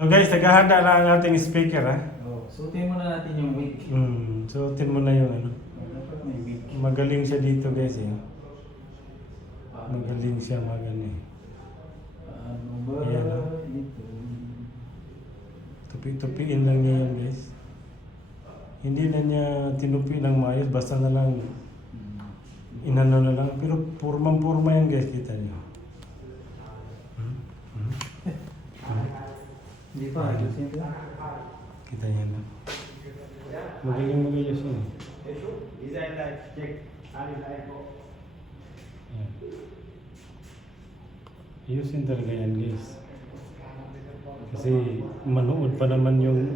So guys, naghahanda na ang ating speaker ha. Oh, suotin muna natin yung wig. Suotin mo na yung ano. Dapat may wig. Magaling siya dito guys eh. Paano? Magaling siya magaling. Ano ba Ayan, oh. ito? Tupi-tupiin lang niya yan guys. Hindi na niya tinupi ng maayos, basta na lang inano na lang. Pero purmang-purma yan guys, kita niyo. Hindi pa, ayusin ko. Kita niyo na. Magaling mag-ayos yun eh. Design life check. Ali life po. Ayan. Ayusin talaga yan guys. Kasi manood pa naman yung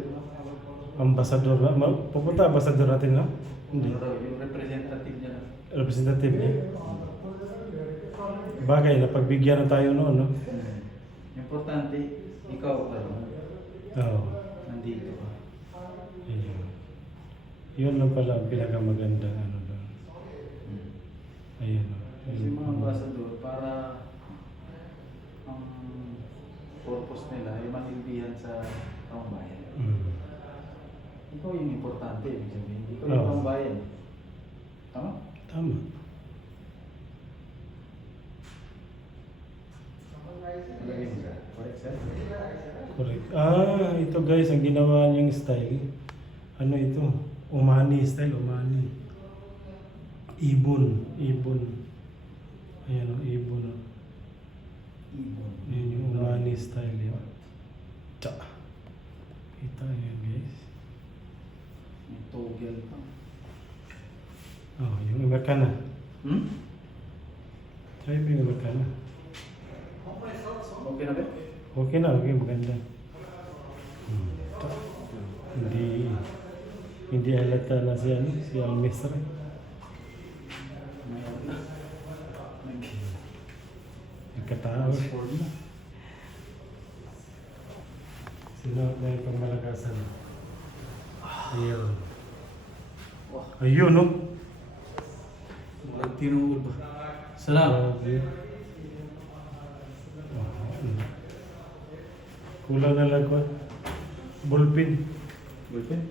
ambasador na. Pupunta ambasador natin no? Hindi. Yung representative niya. Representative niya. Bagay na pagbigyan na tayo noon no? Importante, ikaw pa rin. Oo. Nandito ka. Ayun. Yun lang pala ang pinakamaganda ano doon. Ayun. Kasi mga ambassador, para ang purpose nila ay manilbihan sa pambayan. Ikaw yung importante, ibig sabihin. Ikaw yung Oo. pambayan. Tama? Tama. Lagay mo siya. Correct, sir? Correct. Ito guys, ang ginawa niyang style. Ano ito? Umani style, umani. Ibon. Ayan o, ibon o. Ibon. Yan yung umani style yun. Tsa. Kita yan guys. May togel pa. Oh, yung Amerikana. Try mo yung Amerikana. Okay na ba? Okay na, okay, maganda. Tsa. Hindi halata na si Almestre. Mayroon na. Nagkatao. Transform na. Sino na yung pangmalakasan? Ayun. Wah, Ayun, no? walang tinuod ba? Salam. Grabe. Kulang na lang ko. Bullpen. Bullpen?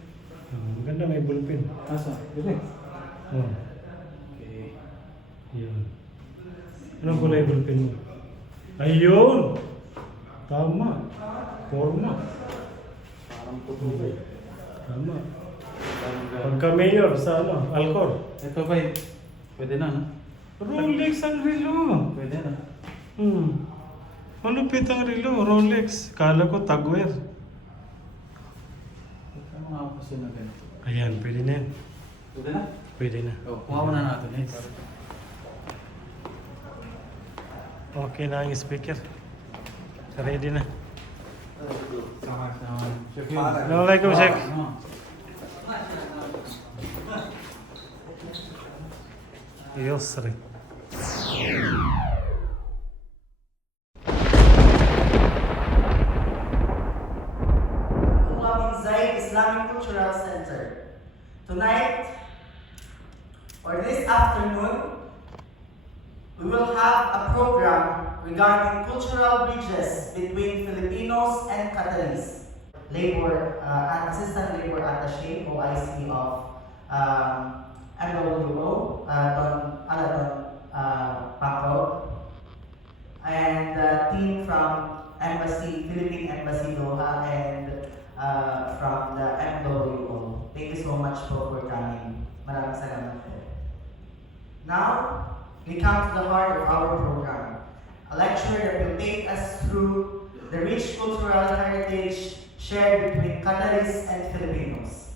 Maganda may bullpen. Asa? Dili. Oh, Okay. yun. Anong kulay bullpen mo? Ayun! Tama. Forma. Parang tutuloy. Tama. Pagka mayor sa ano, Alcor. Ito ba yun? Pwede na, no? Rolex ang relo. Pwede na. Malupit ang relo, Rolex. Kala ko Tagwer. Ano nga kasi na ganito? Ayan, pwede na yan. Pwede na? Pwede na. O, kuha mo na natin eh. Okay na ang speaker. Ready na. Sama-sama. Chef yun. Assalamualaikum, Sheikh. Ano? Yusri. Umar bin Zaid Islamic Cultural Center. Tonight, or this afternoon, we will have a program regarding cultural bridges between Filipinos and Qataris. Labor, Assistant Labor Attaché, OIC of MWO, Don Aladon Paco, and team from Philippine Embassy Doha, and from the MWO. Thank you so much for coming. Maraming salamat po. Now, we come to the heart of our program. A lecture that will take us through the rich cultural heritage shared between Qataris and Filipinos.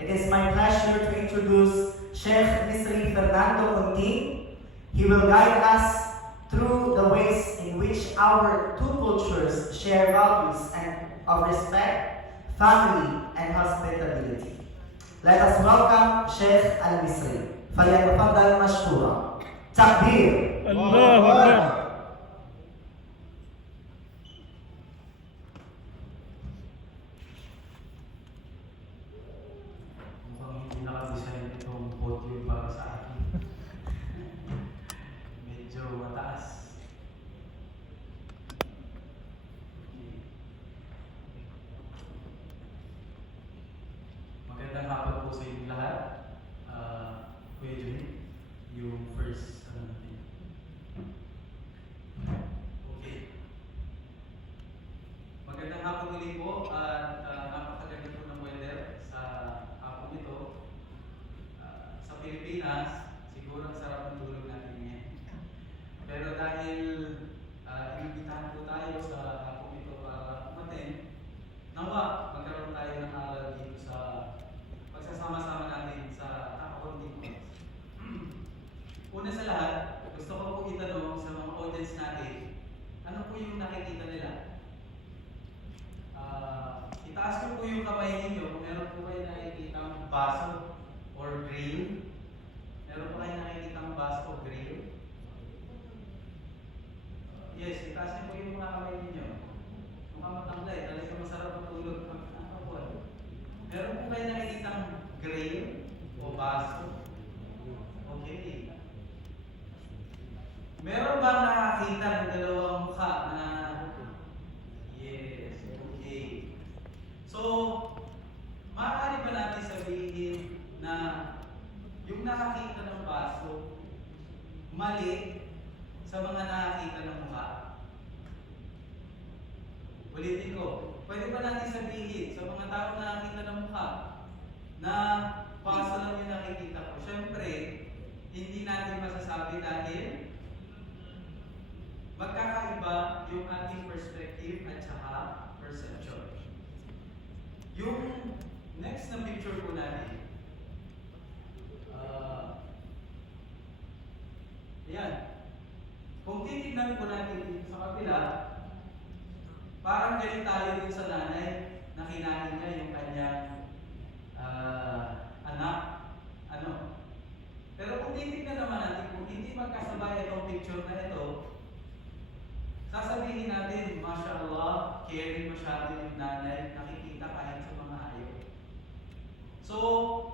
It is my pleasure to introduce Sheikh Misri Fernando Conti. He will guide us through the ways in which our two cultures share values of respect, family, and hospitality. Let us welcome Sheikh Al-Misri. فليتفضل مشكورا. تكبير. Allah Akbar. Mukhang hindi nakadesign itong podium para sa akin. Medyo mataas. Kuya Johnny, yung first ano natin. Okay. Magandang hapon ulit po at napakaganda po ng weather sa hapon ito. Sa Pilipinas, siguro ang sarap ng tulog natin ngayon. Pero dahil inimbitahan po tayo sa hapon ito para umaten, nawa magkaroon tayo ng aral dito sa pagsasama-sama natin sa Kakaunting Course. Una sa lahat, gusto ko po itanong sa mga audience natin, ano po yung nakikita nila? Itaas ko po yung kamay ninyo kung meron po kayo nakikitang baso or grill. Meron po kayo nakikitang baso o grill? Yes, itaas niyo po yung mga kamay ninyo. Mukhang matamlay, talaga masarap matulog. Meron po kayo nakikitang grill o baso? Okay. Meron ba nakakita ng dalawang mukha na yes, okay. So, maaari ba natin sabihin na yung nakakita ng baso mali sa mga nakakita ng mukha? Ulitin ko, pwede ba natin sabihin sa mga tao na nakakita ng mukha na baso lang yung nakikita ko? Siyempre, hindi natin masasabi dahil magkakaiba yung ating perspective at saka perception. Yung next na picture po natin, ayan. Kung titignan po natin dito sa kabila, parang galing tayo dun sa nanay na kinain niya yung kanyang anak. Ano? Pero kung titignan naman natin, kung hindi magkasabay itong picture na ito, sasabihin natin, Masya Allah, caring masyado yung nanay, nakikita kahit sa mga hayop. So,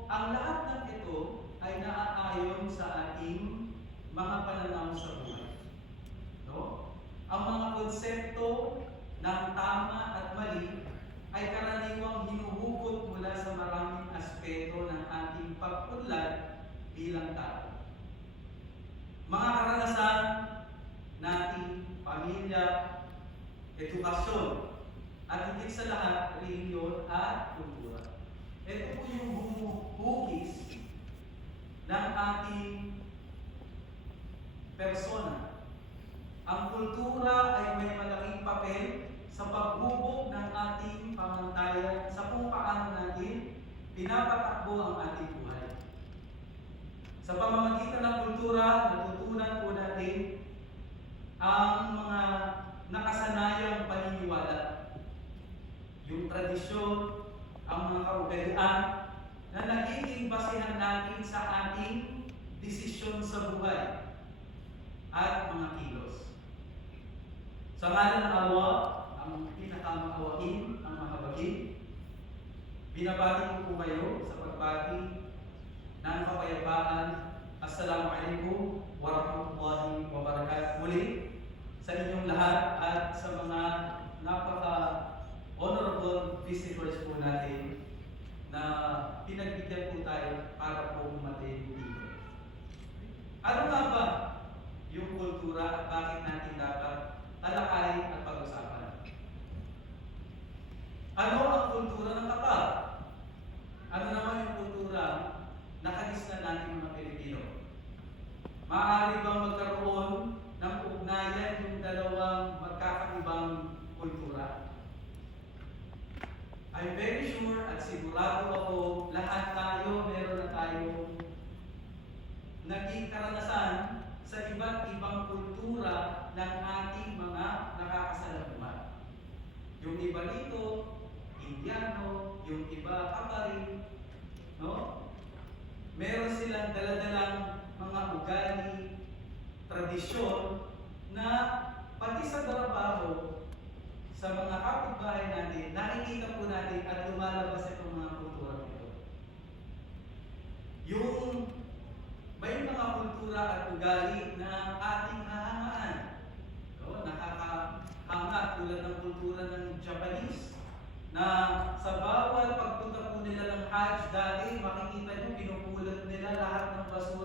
ang lahat ng ito ay naaayon sa ating mga pananaw sa buhay. No? Ang mga konsepto ng tama at mali ay karaniwang hinuhugot mula sa maraming aspeto ng ating pagpunlad bilang tao. Mga karanasan nating pamilya, edukasyon, at higit sa lahat, reliyon at kultura. Ito po yung hugis ng ating persona. Ang kultura ay may malaking papel sa paghubog ng ating pamantayan sa kung paano natin pinapatakbo ang ating buhay. Sa pamamagitan ng kultura, natutunan po natin ang mga nakasanayang paniniwala, yung tradisyon, ang mga kaugalian na nagiging basehan natin sa ating desisyon sa buhay at mga kilos. Sa ngalan ng Allah, ang pinakamaawain, ang mahabagin, binabati ko po kayo sa pagbati ng kapayapaan. Assalamualaikum warahmatullahi wabarakatuh. Muli sa inyong lahat at sa mga napaka-honorable visitors po natin na pinagbigyan po tayo para po umatin dito. Ano nga ba yung kultura at bakit natin dapat talakayin at pag-usapan? Ano ang kultura ng kapal? Ano naman yung kultura na kagisnan natin mga Pilipino? Maaari bang magkaroon ng ugnayan yung dalawang magkakaibang kultura? I'm very sure at sigurado ako lahat tayo meron na tayong naging karanasan sa iba't ibang kultura ng ating mga nakakasalamuhan. Yung iba dito, Indiano, yung iba Kapari, no? Meron silang daladalang mga ugali, tradisyon na pati sa trabaho, sa mga kapitbahay natin, nakikita po natin at lumalabas itong mga kultura nito. Yung may mga kultura at ugali na ating hahangaan. No? Nakakahanga tulad ng kultura ng Japanese na sa bawat pagpunta po nila ng Hajj dati, makikita nyo, pinupulot nila lahat ng basura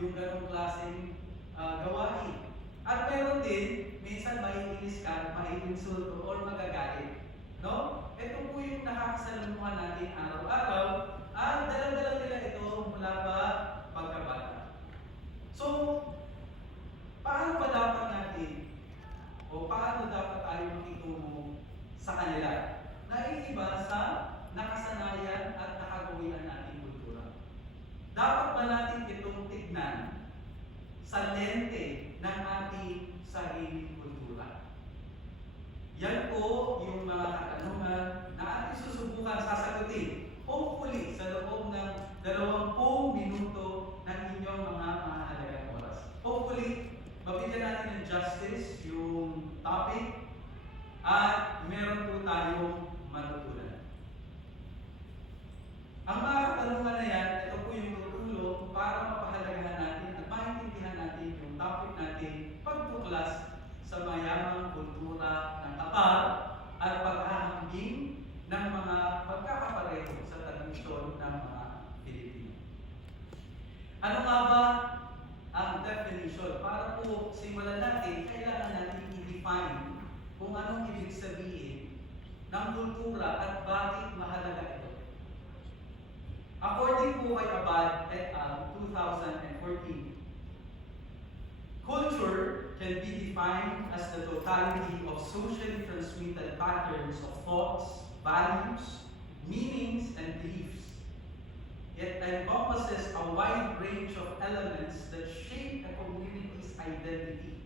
yung ganong klaseng gawain. At meron din, minsan maiinis ka, maiinsulto, or magagalit. No? Ito po yung nakakasalamuhan natin araw-araw at dala-dala nila ito mula pa pagkabata. So, paano ba dapat natin o paano dapat tayo makitungo sa kanila? Naiiba sa nakasanayan at nakagawian nating kultura. Dapat ba natin itong tignan sa lente ng ating sariling kultura? Yan po yung mga katanungan na ating susubukan sasagutin. Hopefully, sa loob ng 20 minuto ng inyong mga mahalagang oras. Hopefully, mabigyan natin ng justice yung topic at meron po tayong matutunan. Ang mga katanungan na yan, ito po yung tutulong para mapahalagahan natin at maintindihan natin yung topic natin pagtuklas sa mayamang kultura ng kapal at paghahambing ng mga pagkakapareho sa tradisyon ng mga Pilipino. Ano nga ba ang definition? Para po simulan natin, kailangan natin i-define kung anong ibig sabihin ng kultura at bakit mahalaga ito. According po kay Abad et al. 2014, culture can be defined as the totality of socially transmitted patterns of thoughts, values, meanings, and beliefs. It encompasses a wide range of elements that shape a community's identity,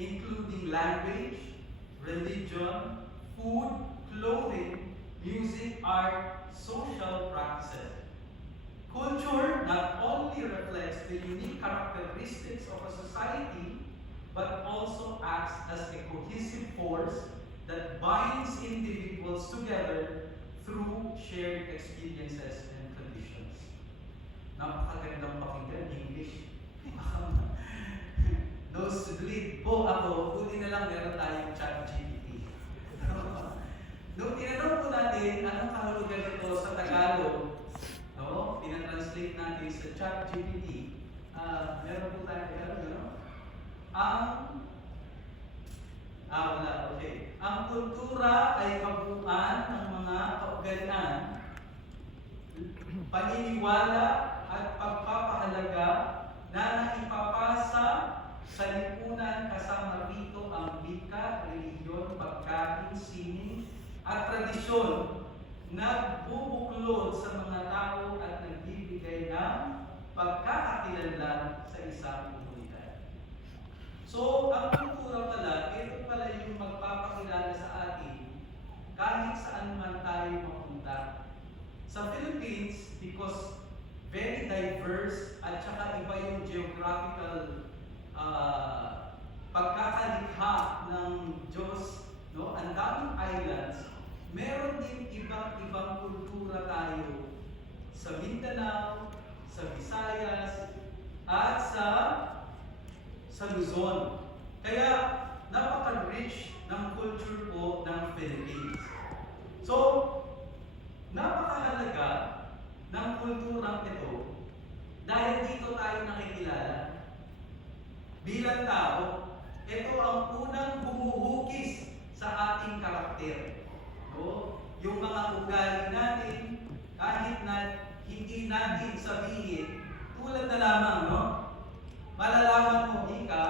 including language, religion, food, clothing, music, art, social practices. Culture not only reflects the unique characteristics of a society, but also acts as a cohesive force that binds individuals together through shared experiences and conditions. Napakagandang pakinggan, English. Nosebleed po ako, buti na lang meron tayong ChatGPT. Nung tinanong po natin, anong kahulugan nito sa Tagalog, no? Pinatranslate natin sa ChatGPT, meron po tayo Tagalog, no? Wala, okay. Ang kultura ay kabuuan ng mga kaugalian, paniniwala at pagpapahalaga na naipapasa sa lipunan kasama rito ang wika, relihiyon, pagkain, sining, at tradisyon nagbubuklod sa mga tao at nagbibigay ng pagkakakilanlan sa isang komunidad. So, ang kultura pala, ito pala yung magpapakilala sa atin kahit saan man tayo mapunta. Sa Philippines, because very diverse at saka iba yung geographical pagkakalikha ng Diyos, no? Ang daming islands, meron din ibang kultura tayo sa Mindanao, sa Visayas, at sa Luzon. Kaya napaka-rich ng culture po ng Philippines. So, napakahalaga ng kulturang ito dahil dito tayo nakikilala. Bilang tao, ito ang unang bumuhukis sa ating karakter. No? Yung mga ugali natin, kahit na hindi natin sabihin, tulad na lamang, no? Malalaman mo, Ika,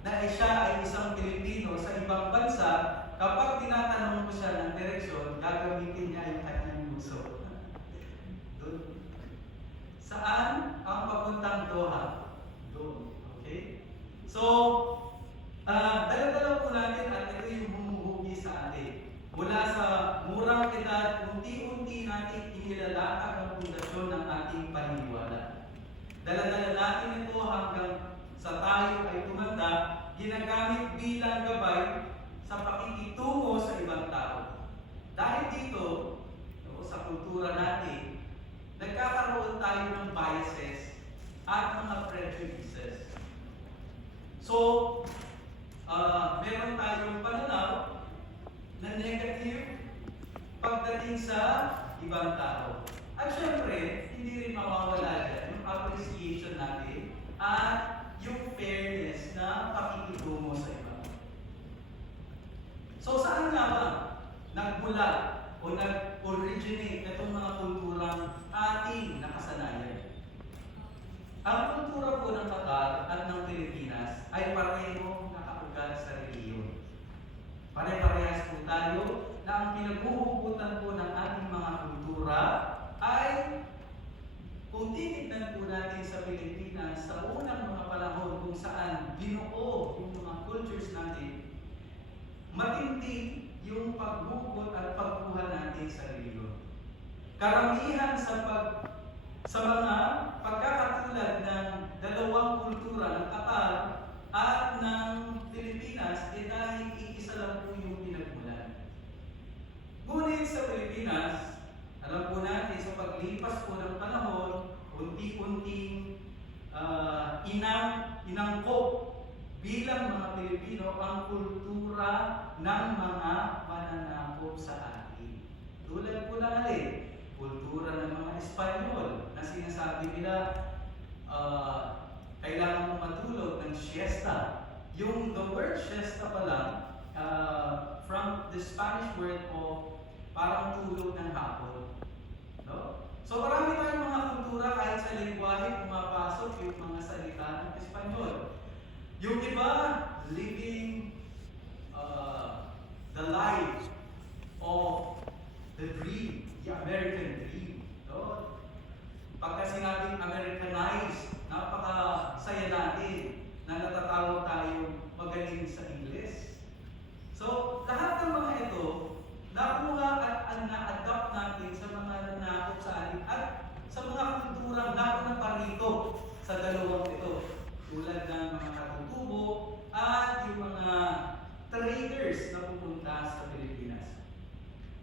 na siya ay isang Pilipino sa ibang bansa, kapag tinatanong mo siya ng direksyon, gagamitin niya yung kanyang puso. Doon. Saan ang papuntang Doha? Doon. Okay? So, dala-dala po natin at ito yung bumuhugi sa atin. Mula sa murang edad, unti-unti natin inilalatag ang pundasyon ng ating paniniwala. Dala-dala natin ito hanggang sa tayo ay tumanda, ginagamit bilang gabay sa pakikitungo sa ibang tao. Dahil dito, sa kultura natin, nagkakaroon tayo ng biases at mga prejudices. So, meron tayong pananaw na negative pagdating sa ibang tao. At syempre, hindi rin mawawala dyan yung appreciation natin at yung fairness na pakikitungo sa iba. So saan nga ba nagmula o nag-originate itong mga kulturang ating nakasanayan? Ang kultura po ng Qatar at ng Pilipinas ay pareho nakaugat sa reliyon. Pare-parehas po tayo na ang pinaghuhugutan po ng ating mga kultura ay, kung titignan po natin sa Pilipinas, sa unang mga panahon kung saan binuo yung mga cultures natin, matindi yung paghugot at pagkuha natin sa reliyon. Karamihan sa mga pagkakatulad ng dalawang kultura ng Qatar at ng Pilipinas, dahil iisa lang po yung pinagmulan. Ngunit sa Pilipinas, alam po natin sa paglipas po ng panahon, unti-unting inangkop bilang mga Pilipino ang kultura ng mga mananakop sa atin. Tulad po ng alin? Kultura ng mga Espanyol na sinasabi nila kailangan mong matulog ng siesta. Yung the word siesta pa lang from the Spanish word of parang tulog ng hapon. No? So marami tayong mga kultura kahit sa lingwahe pumapasok yung mga salita ng Espanyol. Yung iba, living the life of the dream, the American dream. No? Pagka sinabing Americanized, napakasaya natin na natatawag tayong magaling sa Ingles. So, lahat ng mga ito, nakuha at na-adapt natin sa mga nanakop sa atin at sa mga kulturang nakuha pa rito sa dalawang ito. Tulad ng mga katutubo at yung mga traders na pupunta sa Pilipinas.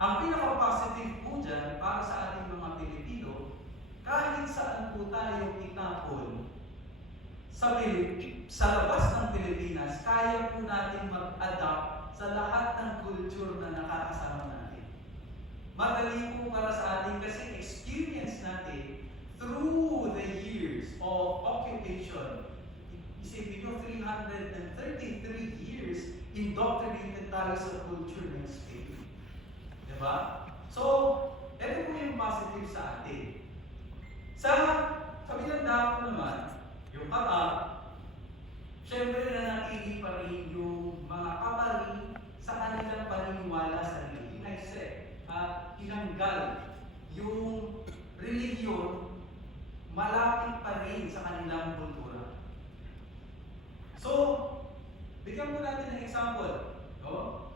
Ang pinaka-positive po dyan para sa ating mga Pilipino, kahit saan po tayo itapon sa labas ng Pilipinas, kaya po natin mag-adapt sa lahat ng culture na nakakasama natin. Madali po para sa atin kasi experience natin through the years of occupation. Isipin nyo, 333 years indoctrinated tayo sa culture ng Spain. Diba? So, ito po yung positive sa atin. Sa kabilang dako naman, yung Qatar, syempre nanatili pa rin yung mga Qatari sa kanilang paniniwala sa religion. I said, tinanggal yung religion malapit pa rin sa kanilang kultura. So, bigyan po natin ng example. No?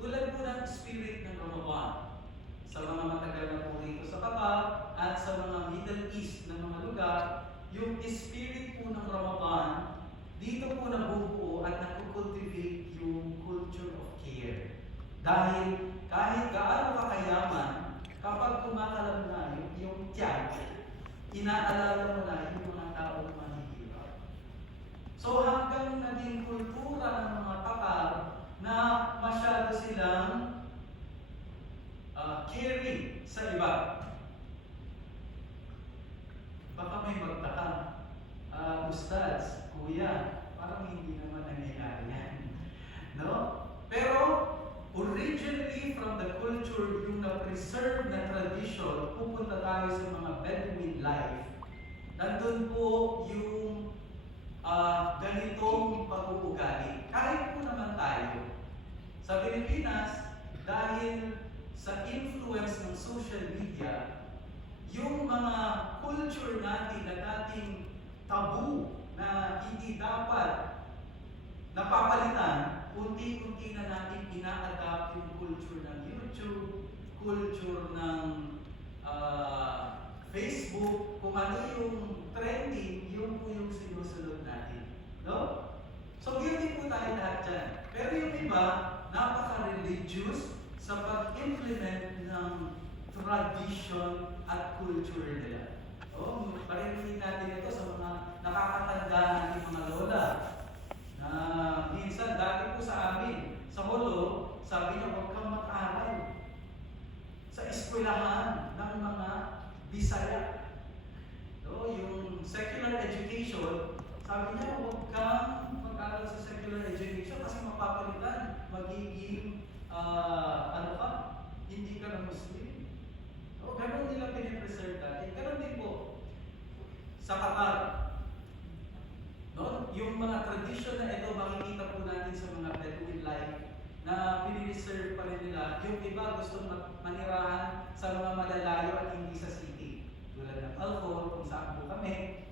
Tulad po ng spirit ng Ramadan sa mga matagal na po rito sa Qatar at sa mga Middle East na mga lugar, yung spirit po ng Ramadan, dito po nabubuo at nakukultivate yung culture of care. Dahil kahit gaano kakayaman, kapag kumakalam na yung tiyan, inaalala mo na yung mga taong mahihirap. So hanggang naging kultura ng mga Qatar na masyado silang caring sa iba. Baka may magtaka, Ustads, Kuya, parang hindi naman nangyayari yan. No? Pero originally from the culture, yung na-preserve na tradition, pupunta tayo sa mga Bedouin life. Nandun po yung ganitong pag-uugali. Kahit po naman tayo, sa Pilipinas, dahil sa influence ng social media, yung mga culture natin na dating tabu na hindi dapat napapalitan, unti-unti na natin ina-adapt yung culture ng YouTube, culture ng Facebook, kung ano yung trending, yung po yung sinusunod natin. No? So, guilty po tayo lahat dyan. Pero yung iba, napaka-religious sa pag-implement ng tradition at culture nila. Parinig natin ito sa mga nakakatanda natin mga lola. Na minsan, dati po sa amin, sa Holo, sabi niya, huwag kang mag-aral sa eskwelahan ng mga Bisaya. Yung secular education, Sabi niya, huwag kang mag-aral sa secular education kasi mapapalitan, magiging, ano ka, hindi ka na Muslim. O, ganun nila pinipreserve dati. Ganun din po sa Qatar. No? Yung mga tradition na ito, makikita po natin sa mga Bedouin life na pinipreserve pa rin nila. Yung iba gusto manirahan sa mga malalayo at hindi sa city. Tulad ng Alcor, kung saan po kami,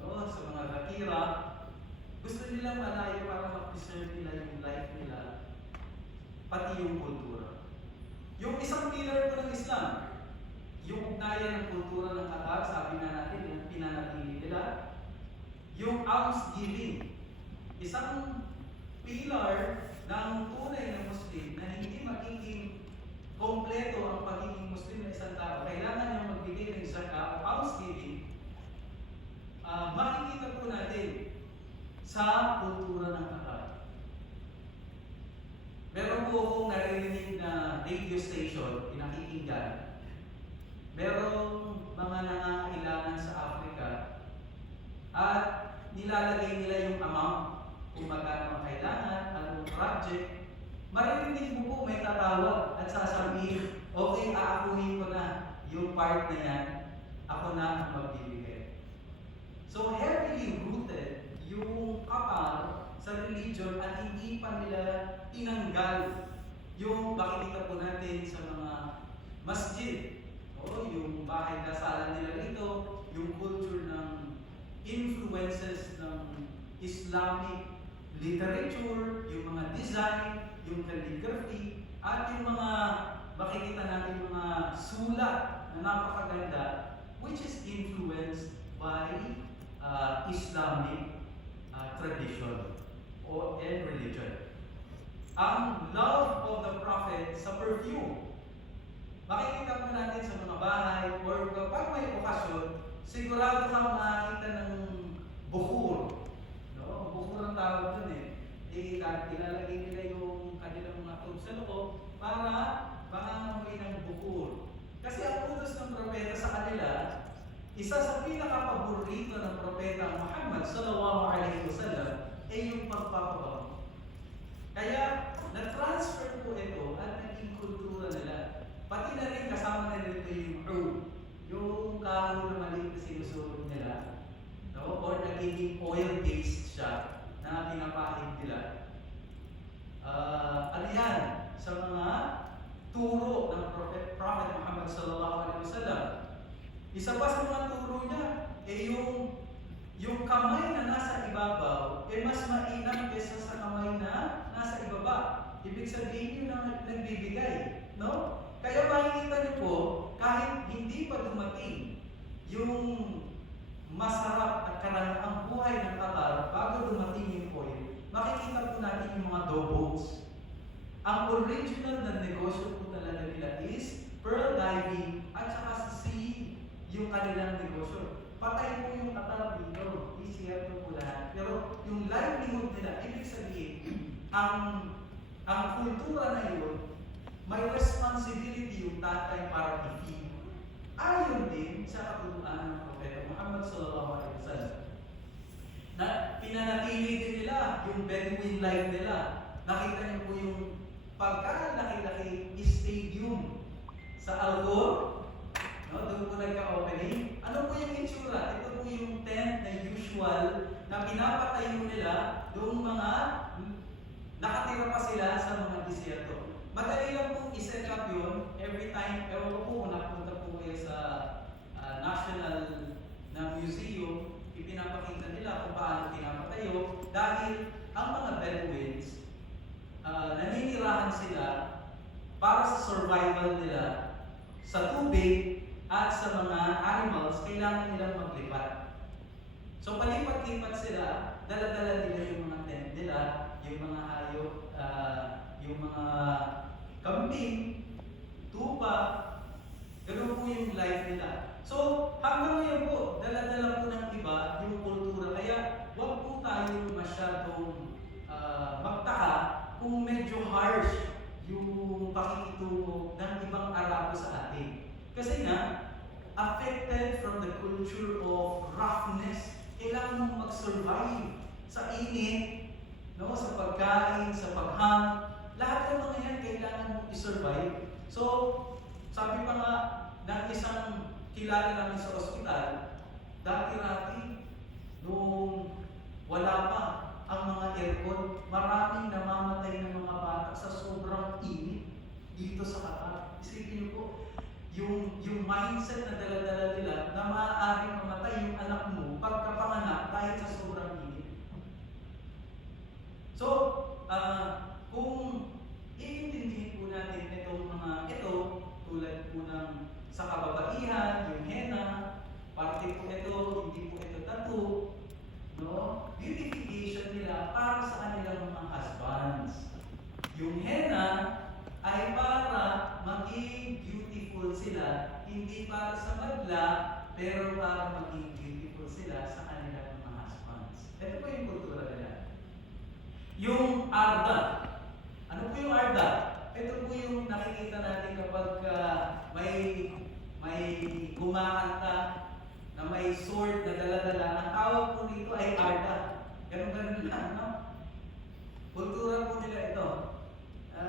no? Sa mga Rakira, gusto nilang malayo para ma-preserve nila yung life nila, pati yung kultura. Yung isang pillar po ng Islam, yung ugnayan ng kultura ng Qatar, sabi na natin, yung pinanatili nila, yung almsgiving, isang pillar ng tunay na Muslim na hindi magiging kompleto ang pagiging Muslim na isang tao, kailangan niyang magbigay ng zakah o almsgiving. Makikita po natin sa kultura ng Qatar. Meron po akong naririnig na radio station, pinakikinggan. Merong mga nangangailangan sa Africa at nilalagay nila yung amount kung magkano ang kailangan, anong project. Maririnig mo po may tatawag at sasabihin, okay, aakuhin ko na yung part na yan, ako na ang magbibigay. So heavily rooted yung Qatar sa religion at hindi pa nila tinanggal yung makikita po natin sa mga masjid. Yung bahay dasalan nila rito, yung culture ng influences ng Islamic literature, yung mga design, yung calligraphy, at yung mga makikita natin mga sulat na napakaganda, which is influenced by Islamic tradition and religion. Ang love of the Prophet sa perfume, makikita po natin sa mga bahay or kapag may okasyon, sigurado kang makakita ng bukhur. No? Bukhur ang tawag dun eh. Ilalagay nila yung kanilang mga tubs sa loob para mangangamoy ng bukhur. Kasi ang utos ng propeta sa kanila, isa sa pinakapaborito ng propeta Muhammad sallallahu alaihi wasallam ay yung pagpapabango. Kaya na-transfer po ito at naging kultura nila. Pati na rin kasama na rin ito yung oud, yung kahoy na maliit na sinusunod nila, no? Or nagiging oil-based siya na pinapahid nila. Ano yan? Sa mga turo ng Prophet Muhammad sallallahu alaihi wasallam. Isa pa sa mga turo niya, yung kamay na nasa ibabaw, mas mainam kesa sa kamay na nasa ibaba. Ibig sabihin yun ang nagbibigay, no? Kaya makikita niyo po, kahit hindi pa dumating yung masarap at karanaang buhay ng Qatar bago dumating yung oil, makikita po natin yung mga doughboats. Ang original na negosyo po talaga nila is pearl diving at saka sa sea yung kanilang negosyo. Patay po yung Qatar dito, isiyerto po lahat. Pero yung livelihood nila, ibig sabihin, ang kultura na yun, may responsibility yung tatay para i-feed. Ayon din sa katuruan ng Propeta Muhammad sallallahu alaihi wasallam. Na pinanatili din nila yung Bedouin life nila. Nakita niyo po yung pagkalaki-laki stadium sa Alcor. No, doon po nagka-opening. Ano po yung itsura? Ito po yung tent na usual na pinapatayo nila doong mga nakatira pa sila sa mga disyerto. Madali lang pong i-set up yun every time. Ewan ko po kung napunta po kayo sa National na Museum, ipinapakita nila kung paano pinapatayo dahil ang mga Bedouins, naninirahan sila para sa survival nila sa tubig at sa mga animals, kailangan nilang maglipat. So palipat-lipat sila, dala-dala nila yung mga tent nila, yung mga hayop, yung mga kambing, tupa, ganoon po yung life nila. So hanggang ngayon po, dala-dala po ng iba yung kultura. Kaya huwag po tayong masyadong magtaka kung medyo harsh yung pakikitungo ng ibang Arabo sa atin. Kasi nga, affected from the culture of roughness, kailangan mong mag-survive init, no? Sa pagkain, sa paghang, lahat ng mga yan kailangan mong i-survive. So, sabi pa nga ng isang kilala namin sa ospital, dati-rati, nung wala pa ang mga aircon, maraming namamatay ng mga bata sa sobrang init dito sa Qatar. Isipin niyo po, yung mindset na dala-dala nila na maaaring mamatay yung anak mo pagkapanganak dahil sa sobrang init. So, kung iintindihin po natin itong mga ito, tulad po ng sa kababaihan, yung henna, parte po ito, hindi po ito tattoo, no? Beautification nila para sa kanilang mga husbands. Yung henna ay para maging beautiful sila, hindi para sa madla, pero para maging beautiful sila sa kanilang mga husbands. Ito po yung kultura nila. Yung arda. Ano po yung arda? Ito po yung nakikita natin kapag may kumakanta na may sword na dala-dala. Ang tawag po dito ay arda. Ganun-ganun lang, no? Kultura po nila ito.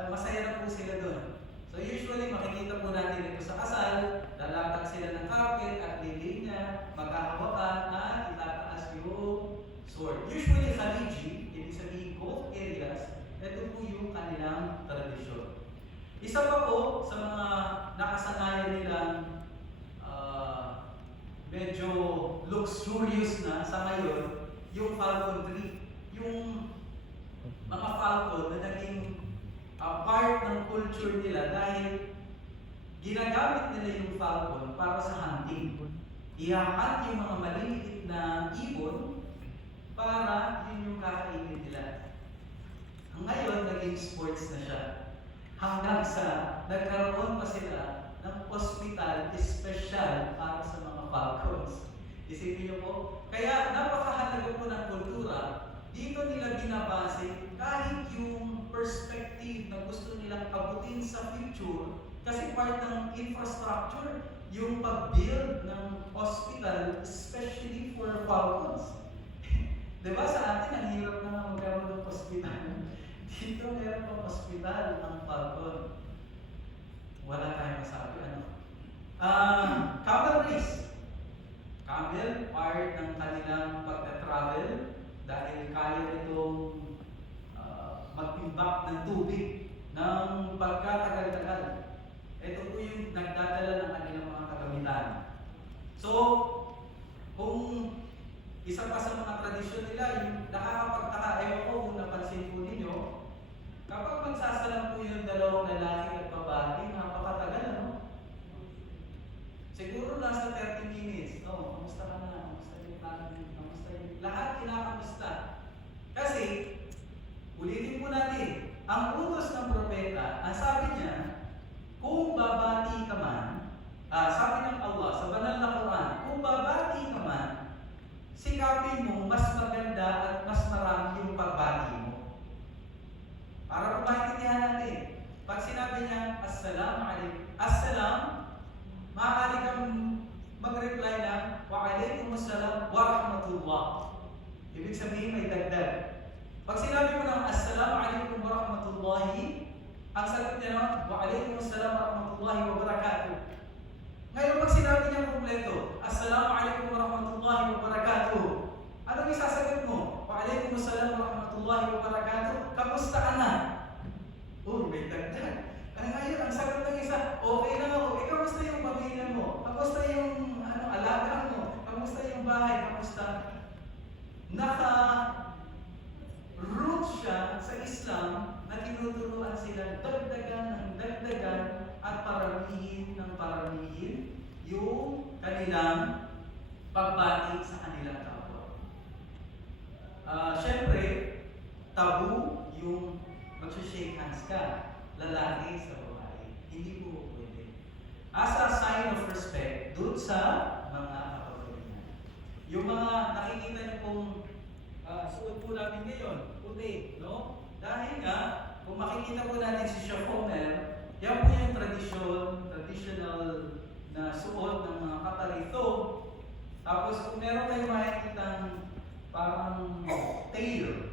Masaya na po sila doon. So usually makikita po natin ito sa kasal, lalatag sila ng carpet at lilinya, magkakawakan at itataas yung sword. Usually Khaliji, ibig sabihin Gulf areas, ito po yung kanilang tradisyon. Isa pa po sa mga nakasanayan nilang medyo luxurious na sa ngayon, yung falconry. Yung mga falcon na naging part ng culture nila dahil ginagamit nila yung falcon para sa hunting. Ihahunt yung mga maliliit na ibon para yun yung kakainin nila. Ngayon, naging sports na siya. Hanggang sa nagkaroon pa sila ng hospital special para sa mga falcons. Isipin niyo po, kaya napakahalaga po ng kultura, dito nila binabase kahit yung perspective na gusto nilang abutin sa future, kasi part ng infrastructure, yung pag-build ng hospital, especially for falcons. Diba sa atin, ang hirap na magkaroon ng hospital. Dito meron pang hospital ang falcon. Wala tayong masabi, ano? Camel race. Camel, part ng kanilang pagka-travel dahil kaya nitong magtimbak ng tubig ng pagkatagal-tagal. Ito po yung nagdadala ng kanilang mga kagamitan. So, kung isa pa sa mga tradisyon nila, yung nakakapagtaka, ewan ko kung napansin po ninyo, kapag magsasalang po yung dalawang lalaki at babae, napakatagal, ano? Siguro nasa 30 minutes. No, kamusta ka na? Kamusta yung planning? Kamusta yung... Lahat kinakamusta. Kasi, ulitin po natin, ang utos ng propeta, ang sabi niya, kung babati ka man, sabi ng Allah sa banal na Quran, kung babati ka man, sikapin mo mas maganda at mas marami yung pagbati mo. Para po maintindihan natin, pag sinabi niya, Assalamu alaikum, Assalam, maaari kang mag-reply na, Wa alaikum assalam wa rahmatullah. Ibig sabihin may dagdag. Pag sinabi mo ng Assalamu alaikum wa rahmatullahi, ang sagot niya naman, Wa alaikum assalam wa rahmatullahi wa barakatuh. Ngayon pag sinabi niya kompleto, Assalamu alaikum wa rahmatullahi wa barakatuh, anong isasagot mo? Wa alaikum assalam wa rahmatullahi wa barakatuh, kamusta ka na? May dagdag. Ngayon, ang sagot ng isa, okay na ako. Kamusta yung pamilya mo? Kamusta yung alaga mo? Kamusta yung bahay? Kamusta? Naka-root siya sa Islam na tinuturuan sila dagdagan ng dagdagan at paramihin ng paramihin yung kanilang pagbati sa kanilang kapwa. Siyempre, tabu yung mag-shake hands ka, lalaki sa babae. Hindi po pwede. As a sign of respect, doon sa mga kapatid. Yung mga nakikita niyo pong suot po namin ngayon, puti, no? Dahil nga, kung makikita po natin si Shafomer, yan po yung traditional na suot ng mga katarito. Tapos kung meron tayong makikitang parang tail,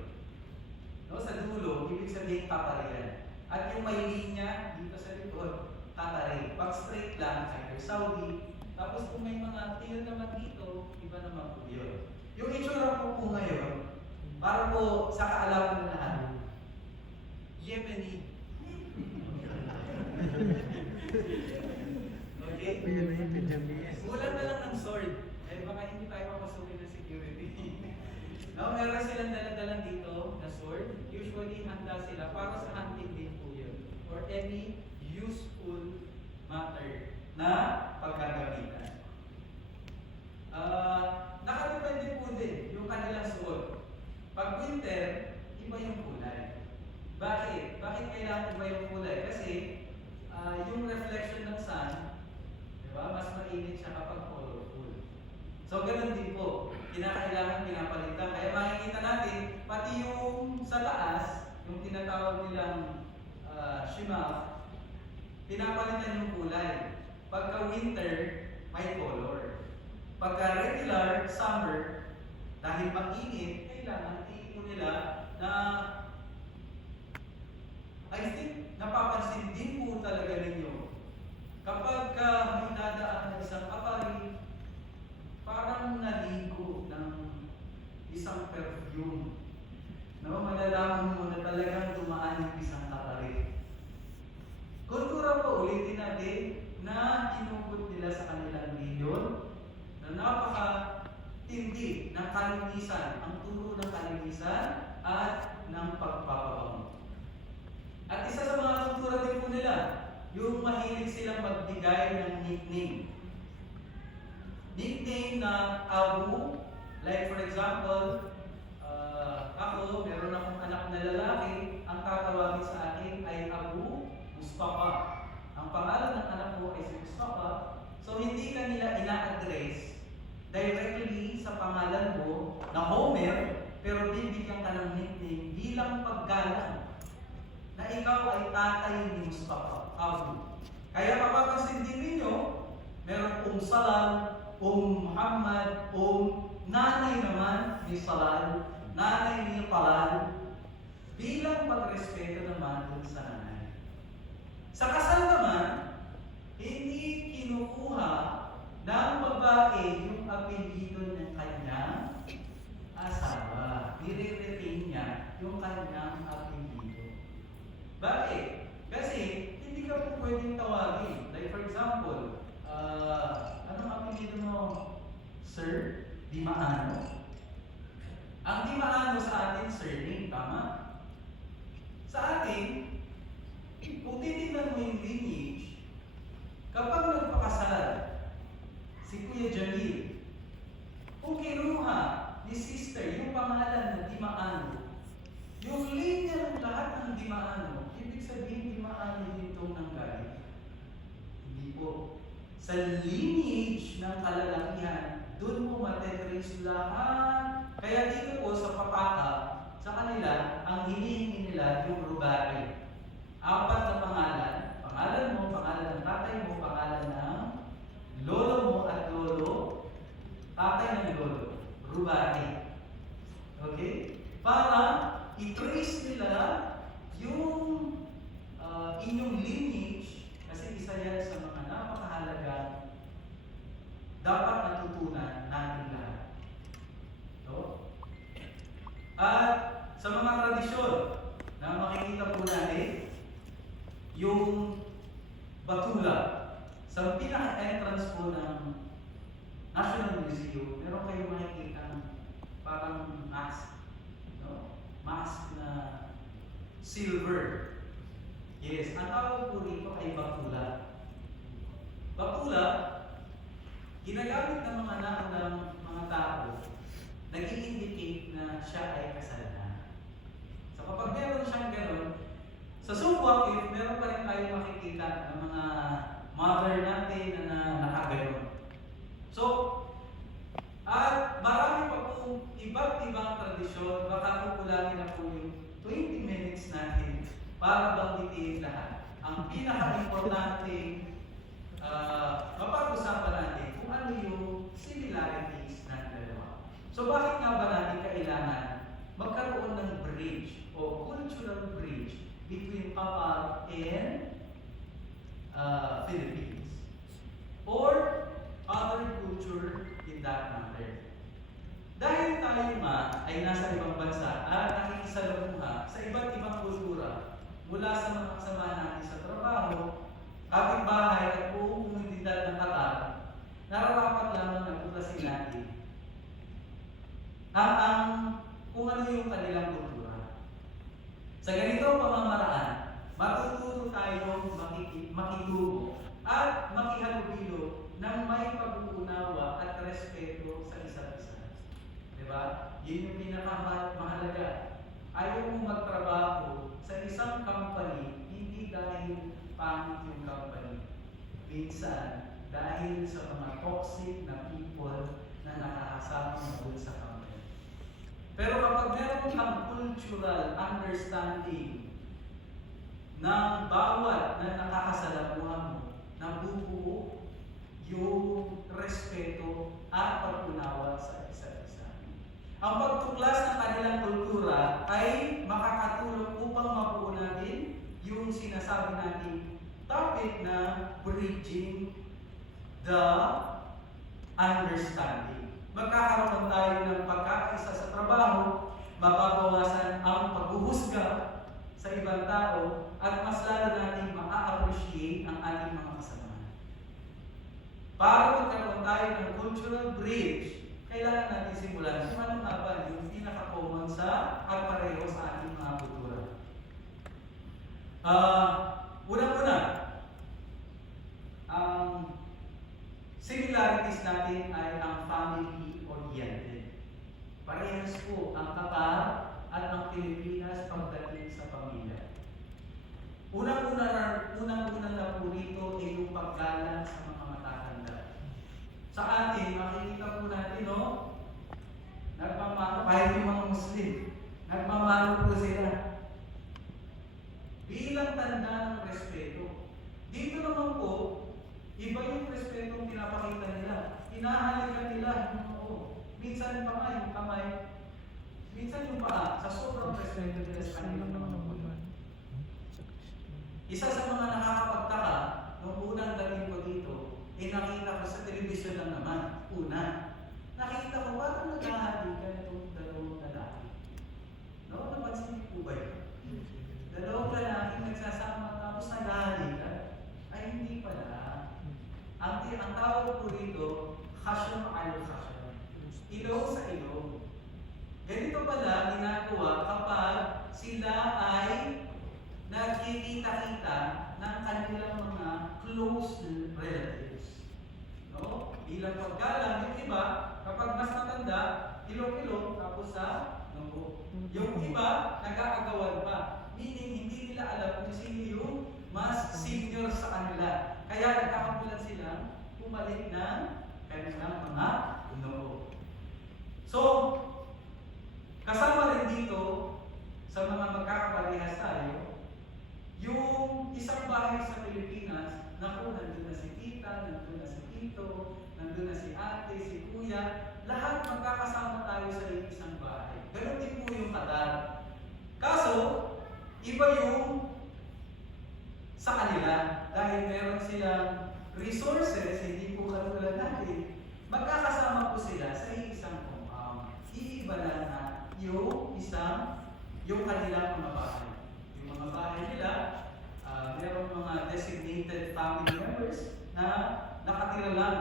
sabihin kaparian. At yung may linya dito sa likod, Qatari. Pag straight lang, either Saudi. Tapos kung may mga tail naman dito, iba naman po yun. Yung itsura ko po ngayon, para po sa kaalaman ng lahat, Yemeni. Okay? Kulang na lang ng sword. Eh baka hindi tayo papasukin ng security. No, meron silang dala-dalang dito na sword. Usually handa sila para sa hunting din po yun. Or any useful matter na pagkagamitan. Nakadepende po din yung kanilang suot. Pag winter, iba yung kulay. Bakit? Bakit kailangan iba yung kulay? Kasi yung reflection ng sun, di ba, mas mainit siya kapag colorful. So, ganun din po. Kinakailangan pinapalitan. Kaya makikita natin, pati yung sa taas, yung tinatawag nilang shimaf, pinapalitan yung kulay. Pagka winter, may color. Pagka regular, summer, dahil mainit, kailangan iipon nila na I think napapansin din po talaga ninyo kapag may dadaan ng isang kapari, parang naligo ng isang perfume. No? Malalaman mo na talagang dumaan yung isang kapari. Kultura po, ulitin natin na tinukot nila sa kanilang milyon na napaka-tindi ng kalinisan, ang turo ng kalinisan at ng pagpapabango. At isa sa mga kultura din po nila, yung mahilig silang magbigay ng nickname. Nickname na Abu, like for example, ako, meron akong anak na lalaki, ang tatawagin sa akin ay Abu Mustafa. Ang pangalan ng anak ko ay si Mustafa. So hindi ka nila ina-address directly sa pangalan mo na Homer, pero bibigyan ka ng nickname bilang paggalang na ikaw ay tatay ni Mustafa, Abu. Kaya mapapansin din ninyo, meron Salam, Muhammad, nanay naman ni Salam, nanay ni Palal, bilang pagrespeto naman dun sa nanay. Sa kasal naman, hindi kinukuha ng babae yung apelyido ng kanyang asawa. Nire-retain niya yung kanyang apelyido. Bakit? Kasi hindi ka po pwedeng tawagin. Like for example, anong apelyido mo? Sir? Dimaano? Ang Dimaano sa atin, surname, tama? Sa atin, kung titignan mo yung lineage, kapag nagpakasal si Kuya Jamil, kung kinuha ni sister yung pangalan ng Dimaano, yung linya ng lahat ng Dimaano, ibig sabihin Dimaano din itong nanggaling. Hindi po. Sa lineage ng kalalakihan, doon mo matetrace lahat. Kaya dito po sa papaka, sa kanila, ang hinihingi nila yung rubari. 4 na pangalan. Pangalan mo, pangalan ng tatay mo, pangalan ng lolo mo at lolo, tatay ng lolo. Rubari. Okay? Para i-trace nila yung inyong lineage, kasi isa yan sa mga napakahalaga dapat natutunan natin lahat. So, at sa mga tradisyon na makikita po natin, yung Batula, sa pinaka-entrance po ng National Museum, meron kayong makikita parang mask. No? Mask na silver. Yes, ang tawag po rito ay Batula. Batula, ginagamit ng mga naunang mga tao, nag-i-indicate na siya ay kasal na. So kapag meron siyang gano'n, sa Sukwak, if meron pa rin tayo makikita ng mga mother natin na nakagano'n. So, at marami pa pong iba't ibang tradisyon, baka kukulangin na po yung 20 minutes natin para banggitin lahat. Ang pinaka-importante mapag-usapan natin kung ano yung similarities ng dalawa. So bakit nga ba natin kailangan magkaroon ng bridge o cultural bridge between Qatar and Philippines or other culture in that matter. Dahil tayo nga ay nasa ibang bansa at nakikisalamuha sa iba't ibang kultura mula sa mga kasama natin sa trabaho, kapitbahay at buong komunidad ng Qatar, nararapat lamang na tuklasin natin kung ano yung kanilang kultura. Sa ganitong pamamaraan, matututo tayong makitubo at makihalubilo ng may pag-uunawa at respeto sa isa't isa. Diba? Yun yung pinakamahalaga. Ayaw mong magtrabaho sa isang company hindi dahil pangit yung company. Minsan, dahil sa mga toxic na people na nakakasama mo doon sa company. Pero kapag meron kang cultural understanding ng bawat na nakakasalamuha mo, nabubuo yung respeto at pag-unawa sa isa't isa. Ang pagtuklas ng kanilang kultura ay makakatulong upang mabuo natin yung sinasabi natin topic na bridging the understanding. Magkakaroon tayo ng pagkakaisa sa trabaho, mababawasan ang paghuhusga sa ibang tao, at mas lalo natin ma-appreciate ang ating mga kasama. Para magkaroon tayo ng cultural bridge, kailangan natin simulan kung ano nga ba yung pinaka-common sa at pareho sa ating mga kultura. Unang-una, ang similarities natin ay ang family-oriented. Parehas po ang Qatar at ang Pilipinas pagdating sa pamilya. Unang-una na po rito ay yung paggalang sa mga matatanda. Sa atin, makikita po natin, no? Nagmamano, kahit yung mga Muslim, nagmamano po sila. Bilang tanda ng respeto. Dito naman po, iba yung respeto ang pinapakita nila. Hinahalikan nila yung noo. Minsan pa nga yung kamay. Minsan yung paa. Sa sobrang respeto nila sa kanilang mga magulang. Isa sa mga nakakapagtaka, nung unang dating ko dito, nakita ko sa telebisyon lang naman. Una, nakita ko parang naghahalikan itong dalawang lalaki. No? Napansin niyo po ba yun? Dalawang lalaki nagsasama tapos naghahalikan. Ay hindi pala. Ang tawag po rito, khasham al-khasham. Ilong sa ilong. Ganito pala ginagawa kapag sila ay nagkikita-kita ng kanilang mga close relatives. No? Bilang paggalang, yung iba, kapag mas matanda, ilong-ilong, tapos sa noo. Yung iba, nag-aagawan pa. Meaning, hindi nila alam kung sino yung mas senior sa kanila. Kaya nagkakabulan silang pumalik ng kanilang mga noo. So, kasama rin dito sa mga magkakaparehas tayo, yung isang bahay sa Pilipinas, naku, nandun na si tita, nandun na si tito, nandun na si ate, si kuya, lahat magkakasama tayo sa isang bahay. Ganun din po yung Qatar. Kaso, iba yung sa kanila. Dahil meron silang resources, hindi po katulad natin, magkakasama po sila sa isang compound. Iiba lang na yung kanilang mga bahay. Yung mga bahay nila, meron mga designated family members na nakatira lang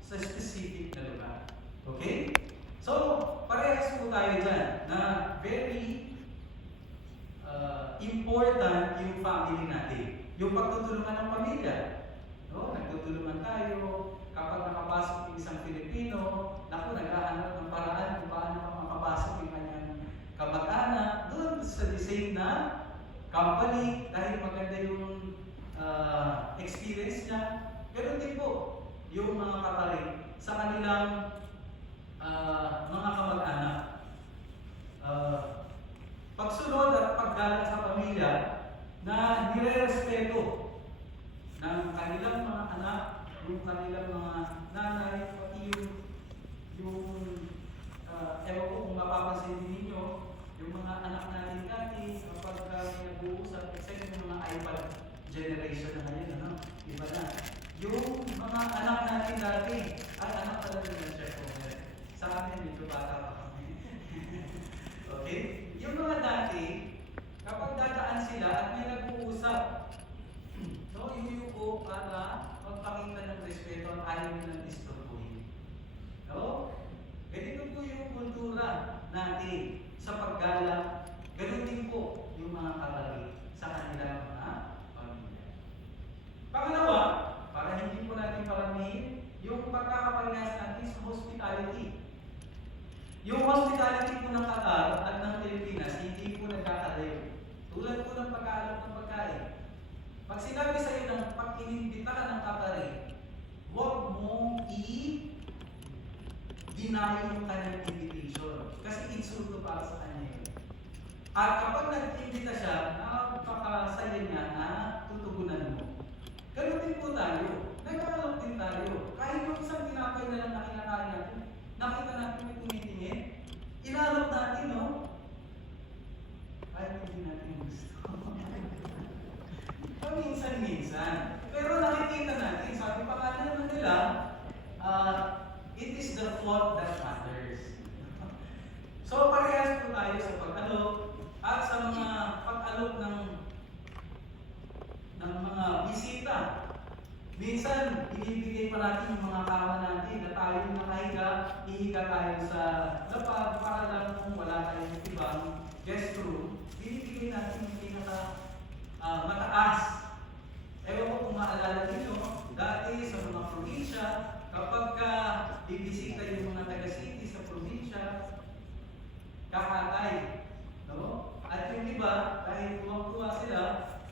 sa specific na lugar. Okay? So, parehas po tayo dyan na very important yung family natin. Yung pagtutulungan ng pamilya. No? Nagtutulungan tayo. Kapag nakapasok yung isang Pilipino, naku, naghahanap ng paraan kung paano makapasok yung kanyang kamag-anak doon sa same na company dahil maganda yung experience niya. Pero din po, yung mga Qatari sa kanilang mga kamag-anak. Pagsunod at paggalang sa pamilya na nire-respeto ng kanilang mga anak, yung kanilang mga nanay, pati yung ewan ko kung mapapansin din ninyo, Yung mga anak natin dati, kapag may nag-uusap, except yung mga iPad generation na ngayon, ano? Iba na. Yung mga anak natin dati, ay anak talaga ng Chef Homer. Sa amin, medyo bata pa kami. Okay? Yung mga dati, kapag dadaan sila at may nag-uusap, no, yuyuko para magpakita ng respeto at ayaw nilang istorbohin. No? Ganito po yung kultura natin sa paggalang. Ganun din po yung mga kapatid sa kanilang mga pamilya. Pangalawa, para hindi po natin paramihin, yung pagkakaparehas natin sa hospitality. Yung hospitality po ng Qatar at ng Pilipinas, hindi po nagkakalayo. Tulad po ng pag-aalok ng pagkain. Pag sinabi sa iyo ng pag inimbita ka ng Qatari, huwag mong i-deny yung kanyang invitation. Kasi insulto para sa kanya yun. At kapag nag-imbita siya, napakasaya niya na tutugunan mo. Ganun din po tayo. Nag-aalok din tayo. Kahit yung isang tinapay na lang na kinakain natin, nakita natin may tumitingin, inaalok natin, no? Ay, hindi natin gusto. Minsan-minsan. Pero nakikita natin, sabi pa nga naman nila, it is the thought that matters. So, parehas po tayo sa pag-alok at sa mga pag-alok ng mga bisita. Minsan, binibigay pa natin yung mga kama natin na tayo nakahiga, ihiga tayo sa lapag para lang kung wala tayong ibang guest room, binibigay natin yung mataas. Ewan ko kung maalala ninyo, dati sa mga probinsya, kapag bibisita yung mga taga-city sa probinsya, kakatay. No? At yung iba, dahil tuwang-tuwa sila,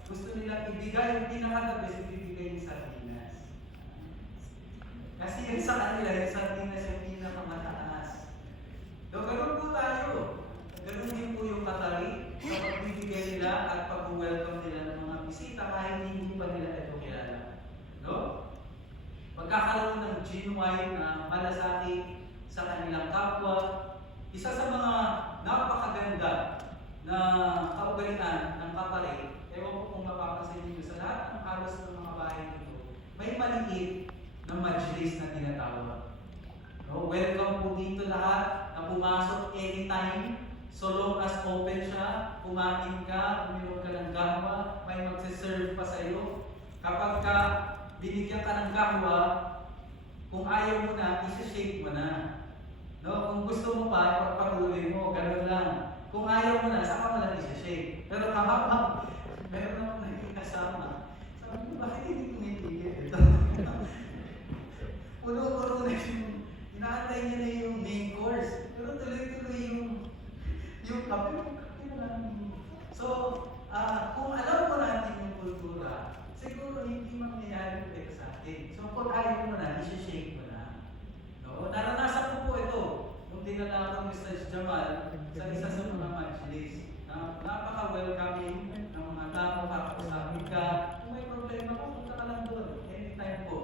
gusto nilang ibigay yung pinaka-the-best, ibibigay yung sardinas. Kasi yun sa kanila, yung sardinas yung pinakamataas. So, ganun po tayo. Ganun din po yung Qatari sa pagbibigay nila at pag-welcome nila ng mga bisita kahit hindi pa nila ito kilala. No? Pagkakaroon ng genuine na malasakit sa kanilang kapwa, isa sa mga napakaganda na kaugalian ng Qatari, ewan ko kung mapapansin niyo sa lahat ng halos ng mga bahay nito, may maliit na majlis na tinatawag. No? Welcome po dito lahat na pumasok anytime. So long as open siya, kumain ka, uminom ka ng gahwa, may magsiserve pa sa'yo. Kapag binigyan ka ng gahwa, kung ayaw mo na, isa-shake mo na. No? Kung gusto mo pa, ipagpatuloy mo, ganun lang. Kung ayaw mo na, saka mo lang isa-shake. Pero kahapon, meron akong naging kasama. Sabi ko, bakit hindi tumitigil ito? Puno-puno na yung, inaantay niya na yung main course. Pero tuloy-tuloy yung kape na lang. So, kung alam mo natin yung kultura, siguro hindi mangyayari ito sa atin. So, kung ayaw mo na, isi-shake mo na. No? Naranasan ko po ito. Nung dinala ko ni Mr. Jamal sa isa sa mga majlis. Napaka-welcoming ng mga tao, kakausapin ka. Kung may problema ka, punta ka lang doon. Anytime po.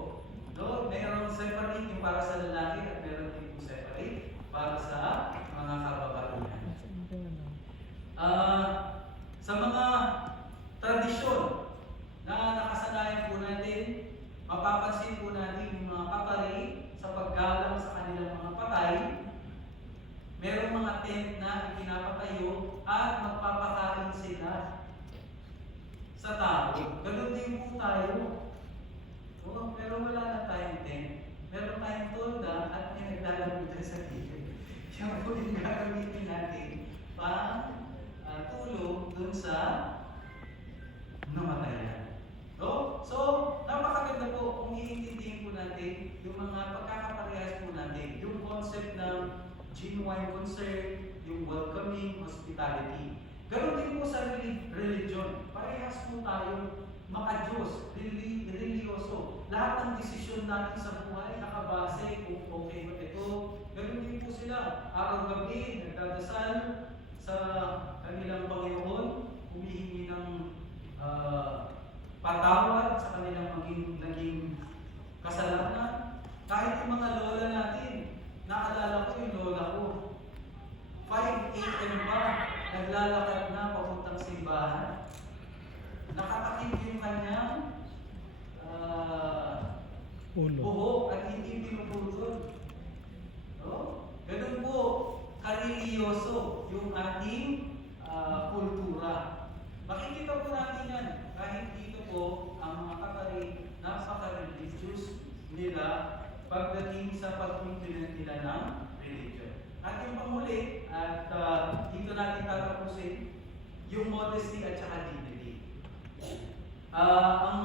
No? Mayroong separate yung para sa lalaki at meron din po separate para sa mga kababaihan. Sa mga tradisyon na nakasanayan po natin, mapapansin po natin yung mga Qatari sa paggalang sa kanilang mga patay, merong mga tent na ipinapatayo at magpapakain sila sa tao. Ganun din po tayo. Pero wala na tayong tent. Meron tayong tolda at may naglalaro sa gilid. Siya po yung gagamitin natin tulong dun sa namatayan. So, napakaganda po kung iintindihin po natin yung mga pagkakaparehas po natin, yung concept ng genuine concern, yung welcoming, hospitality. Ganon din po sa religion. Parehas po tayo maka-Diyos, religyoso. Lahat ng desisyon natin sa buhay nakabase kung okay ba ito. Ganon din po sila. Araw-gabi, nagdadasal sa kanilang Panginoon, humihingi ng patawad sa kanilang naging kasalanan. Kahit yung mga lola natin, naalala ko yung lola ko, 5 AM pa, naglalakad na papuntang simbahan, nakatakip yung kanyang Ulo. buhok at hindi pinuputol. No? Ganun po, kareliyoso yung ating kultura. Makikita po natin yan. Kahit dito po, ang mga Katarik, napaka-religious nila pagdating sa pag-implement nila ng religion. At yung panghuli, at dito natin tatapusin, yung modesty at saka dignity. Ang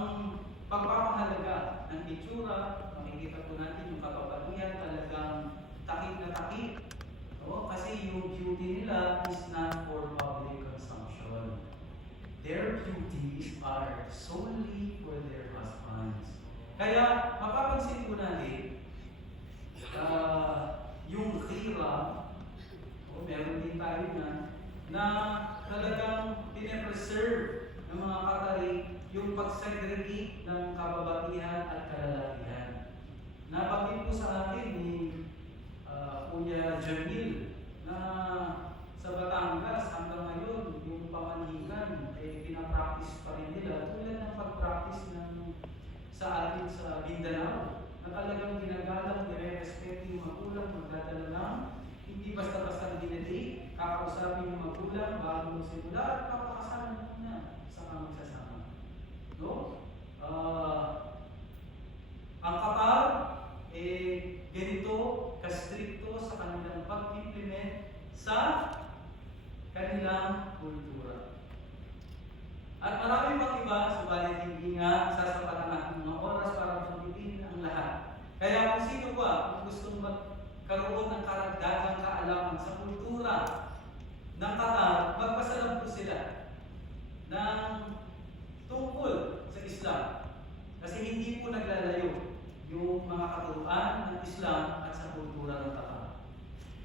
pagpapahalaga ng itsura, makikita po natin yung kapapatihan talagang takip na takip. No? Kasi yung beauty nila is not for public consumption. Their beauties are solely for their husbands. Kaya mapapansin po natin, yung khira, meron din tayo na talagang pinapreserve ng mga Katarik yung pag-segregate ng kababaihan at kalalakihan. Nabanggit po sa akin ni Kuya Jamil na sa Batangas hanggang ngayon yung pamanhikan pinapractice pa rin nila tulad ng pag-practice ng sa atin sa Mindanao na talagang ginagalang, nire-respeto yung magulang, magdadala ng hindi basta-basta dinedate, kakausapin yung magulang bago magsimula at papakasalan muna sa magsasama. No? Ang Qatar, ganito kastrikto sa kanilang pag-implement sa kanilang kultura. At marami pang iba, subalit hindi nga sasapat ang ating mga oras para masagutin ang lahat. Kaya kung sino ba kung gustong magkaroon ng karagdagang kaalaman sa kultura ng Qatar, magpasalam po sila ng tungkol sa Islam. Kasi hindi po naglalayo yung mga katuruan ng Islam at sa kultura ng Qatar.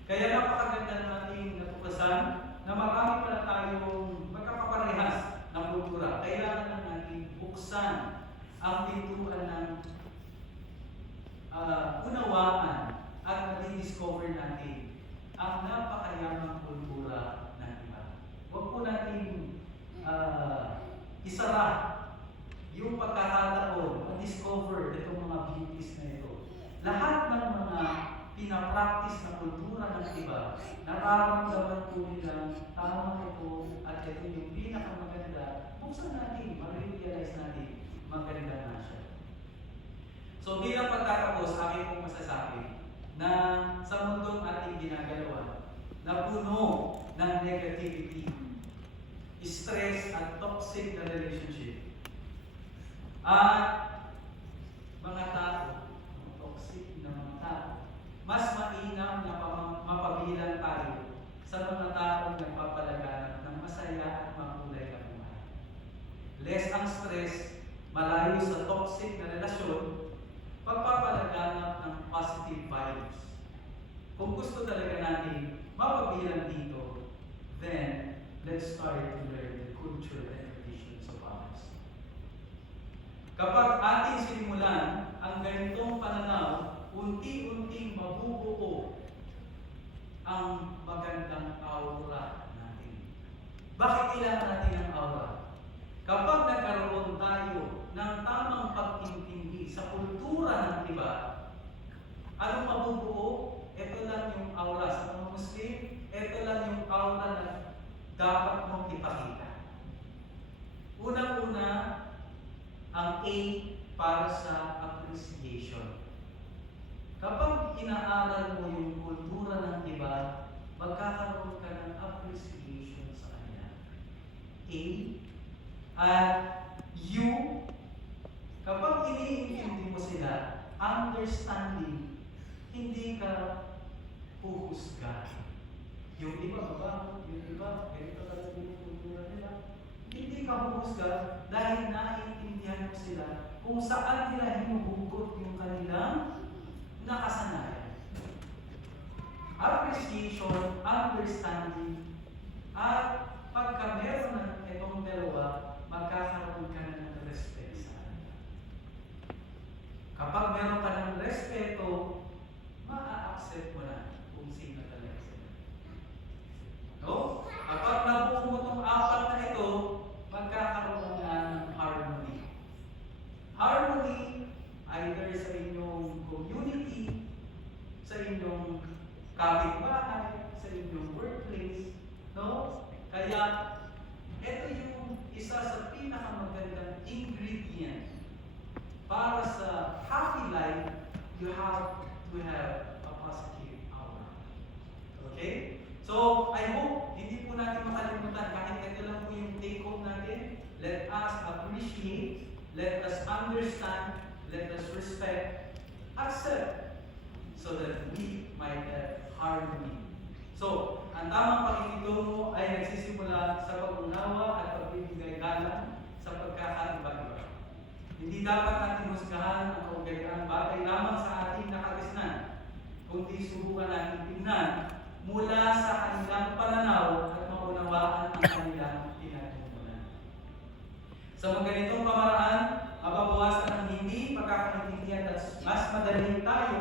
Kaya napakaganda ng ating natuklasan na marami pala tayong magkakaparehas ng kultura. Kailangan lang natin buksan ang pintuan ng unawaan at madidiscover natin ang napakayamang kultura ng iba. Huwag po natin isara yung pagkakataon, ma-discover itong mga beauties na ito. Lahat ng mga pinapractice na kultura ng iba, nararamdaman po nila tama ito at ito yung pinakamaganda. Buksan natin, ma-realize natin, maganda na siya. So bilang pagtatapos, aking pong masasabi na sa mundong ating ginagalawan, na puno ng negativity, stress at toxic na relationship, at mga tao, toxic na mga tao, mas mainam na mapabilang tayo sa mga taong nagpapalaganap ng masaya at makulay na buhay. Less ang stress, malayo sa toxic na relasyon, pagpapalaganap ng positive vibes. Kung gusto talaga natin mapabilang dito, then let's start to learn the culture and traditions of ours. Kapag ating sinimulan ang ganitong pananaw, unti-unting mabubuo ang magandang aura natin. Bakit kailangan natin ang aura? Kapag nagkaroon tayo ng tamang pag-intindi sa kultura ng iba, anong mabubuo? Ito lang yung aura sa mga Muslim, ito lang yung aura na dapat mong ipakita. Unang-una, ang A para sa appreciation. Kapag inaaral mo yung kultura ng iba, magkakaroon ka ng appreciation sa kanila. A. At U, kapag iniintindi mo sila, understanding, hindi ka puhusga. Yung iba, yung iba, ganito talaga yung kultura nila. Hindi ka huhusga dahil naiintindihan mo sila kung saan nila hinuhugot yung kanilang nakasanayan. Appreciation, understanding, at pagka meron ng itong dalawa, magkakaroon ka na ng respect sa kanila. Kapag meron ka ng respeto, maa-accept mo na kung sino talaga sila. No? Kapag ito yung isa sa pinakamagandang ingredient para sa happy life. You have to have a positive aura. Okay? So, I hope hindi po natin makalimutan, kahit ito lang po yung take home natin, let us appreciate, let us understand, let us respect, accept, so that we might have harmony. So, ang tamang pakikitungo ay nagsisimula sa pag-unawa at pagbibigay galang sa pagkakaiba-iba. Hindi dapat natin husgahan ang kaugalian batay lamang sa ating nakagisnan, kundi subukan natin tingnan mula sa kanilang pananaw at maunawaan ang kanilang pinagmumulan. Sa mga ganitong pamaraan, mababawasan ang hindi pagkakaintindihan at mas madali tayo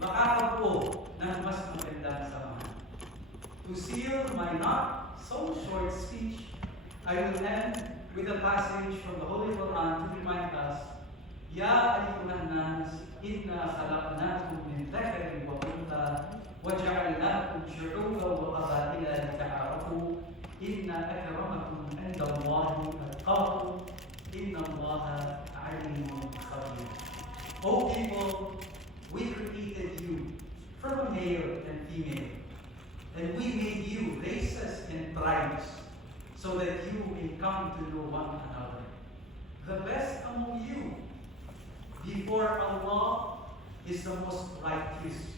makakabuo ng mas magandang samahan. To seal my not so short speech, I will end with a passage from the Holy Quran to remind us, Ya ayyuhan nas, inna khalaqnakum min dhakarin wa untha, wa ja'alnakum shu'uban wa qabaila lita'arafu, inna akramakum 'inda Allahi atqakum, inna Allaha 'alimun khabir. O people, we created you from male and female, and we made you races and tribes, so that you may come to know one another. The best among you before Allah is the most righteous.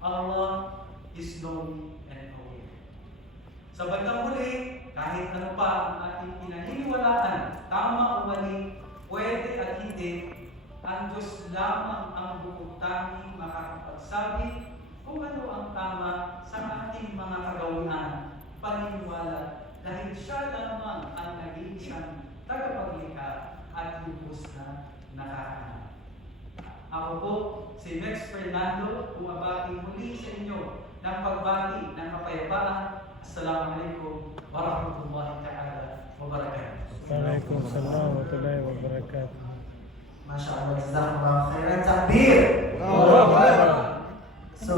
Allah is knowing and aware. Sa bandang huli, kahit ano pa ang ating pinaniniwalaan, tama o mali, pwede at hindi, ang Diyos lamang ang bukod tanging makakapagsabi kung ano ang tama sa ating mga kagawian, paniniwala, dahil siya lamang ang nag-iisang tagapaglikha at lubos na nakakahanap. Ako po, si Max Fernando, bumabati muli sa inyo ng pagbati ng kapayapaan. Assalamualaikum warahmatullahi ta'ala wabarakatuh. Waalaikumsalam warahmatullahi wabarakatuh. MashaAllah, jazakallah khairan, takbir! So,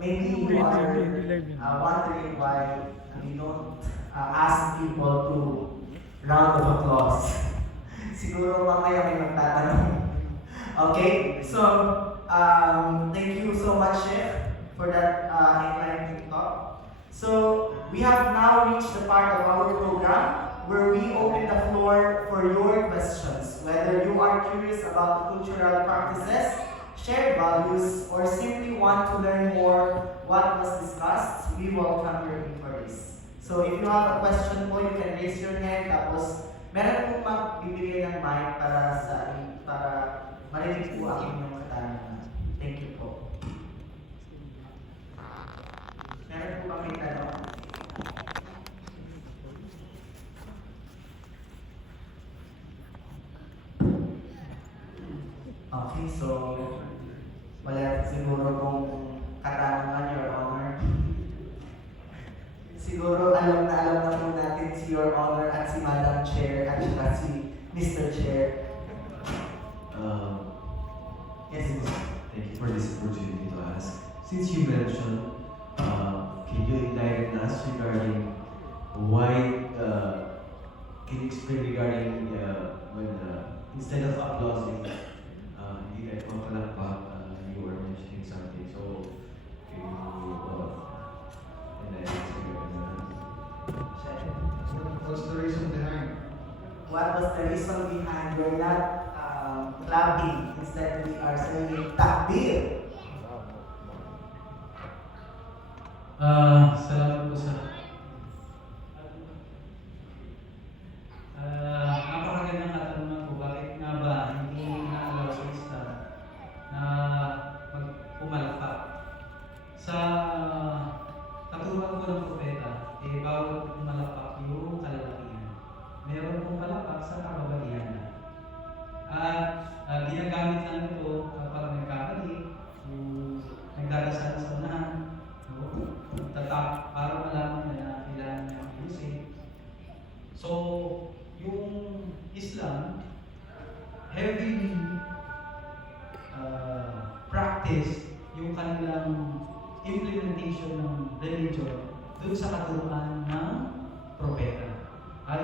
maybe you are wondering why we don't ask people to round of applause. Siguro mamaya may magtatanong. Okay, so thank you so much, Chef, for that enlightening talk. So we have now reached the part of our program where we open the floor for your questions. Whether you are curious about the cultural practices, shared values, or simply want to learn more what was discussed, we welcome your inquiries. So if you have a question po, you can raise your hand. Tapos meron po magbibigay ng mic para marinig po ang inyong katanungan. Thank you po. Meron po kami tanong? Okay, so wala siguro pong katanungan, Your Honor. Siguro alam na po natin si Your Honor at si Madam Chair at saka si Mr. Chair. Yes, thank you for this opportunity to ask. Since you mentioned, can you enlighten us regarding why, can you explain regarding when instead of applauding, hindi kayo palakpak, you were mentioning something. So, can you enlighten us regarding that? What's the reason behind? what was the reason behind we're not clapping, instead we are saying takbir? Salamat po sa napakagandang katanungan po. Bakit nga ba hindi na-allow sa Islam na pumalakpak? Sa katuruan po ng propeta, bawal pumalakpak yung kalalakihan. Meron pong palakpak sa kababaihan na. At ginagamit lang ito kapag nagkakali, nagdadasal sa unahan, tatak para malaman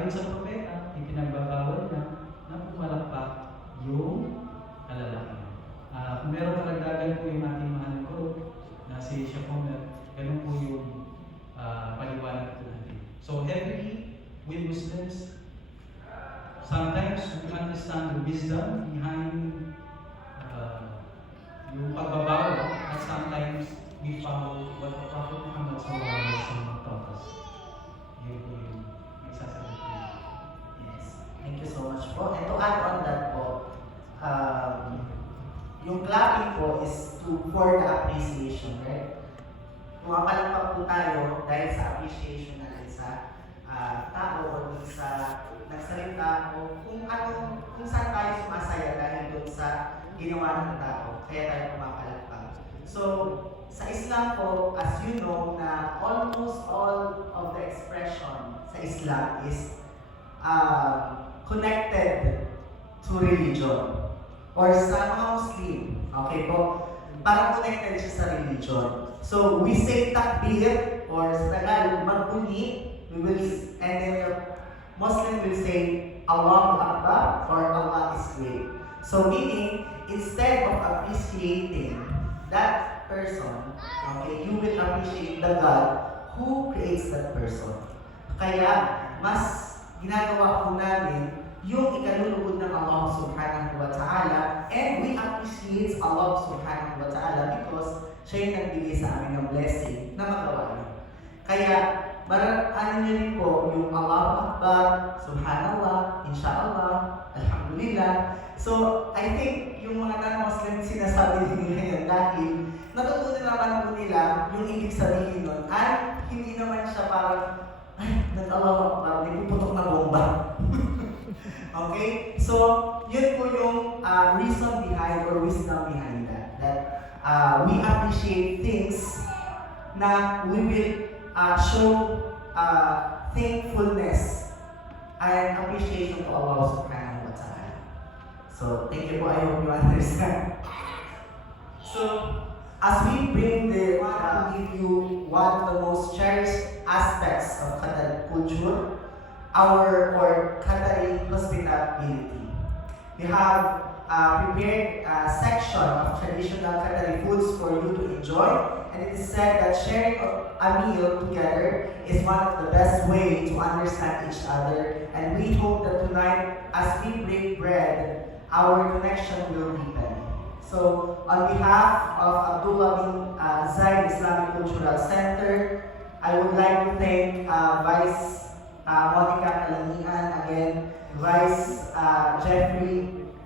ayon sa propeta, ipinagbabawal na pumalakpak yung kalalaki. Kung meron karagdagan po yung ating mahal ko na si Shakomer, ganun po yung paliwanag po natin. So heavily, we Muslims, sometimes we understand the wisdom behind yung pagbabawal, at sometimes we follow what the Prophet Muhammad sallallahu alaihi wasallam taught us. Yun po yung nagsasabi ko. Yes. Thank you so much po. And to add on that po, yung clapping po is for the appreciation, right? Pumapalakpak po tayo dahil sa appreciation natin sa tao o dun sa nagsalita o kung saan tayo sumasaya dahil dun sa ginawa ng tao. Kaya tayo pumapalakpak. So, sa Islam po, as you know, na almost all of the expression sa Islam is connected to religion. Or sa mga Muslim, okay po? Parang connected siya sa religion. So, we say takbir, or sa Tagalog, magbunyi, and then the Muslim will say, Allahu Akbar, or Allah is great. So, meaning, instead of appreciating that person, okay, you will appreciate the God who creates that person. Kaya, mas ginagawa po namin yung ikalulugod ng Allah subhanahu wa ta'ala, and we appreciate Allah subhanahu wa ta'ala because siya yung nagbigay sa amin ng blessing na magawa yun. Kaya, ano niyo rin po yung Allahu Akbar, Subhanallah, Insha'Allah, Alhamdulillah. So, I think yung mga non-Muslim sinasabi nila yan dahil natutunan naman po nila yung ibig sabihin nun ay hindi naman siya parang nag-Allahu Akbar, may puputok na bomba. Okay? So, yun po yung reason behind or wisdom behind that. That we appreciate things na we will show thankfulness and appreciation to Allah subhanahu wa ta'ala. So, thank you po. I hope you understand. So, as we bring the give you one of the most cherished aspects of Qatari culture, our Qatari hospitality. We have prepared a section of traditional Qatari foods for you to enjoy, and it is said that sharing a meal together is one of the best ways to understand each other, and we hope that tonight, as we break bread, our connection will deepen. So, on behalf of Abdullah bin Zayed Islamic Cultural Center, I would like to thank Vice Monica Kalangian, again, Vice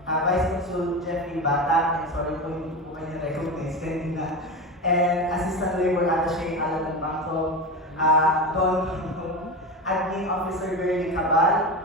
Consul Jeffrey Bata, and sorry po yung po kanya recognize kanina, and Assistant Labor Attaché Alan Bangko, Admin Officer Berly Cabal,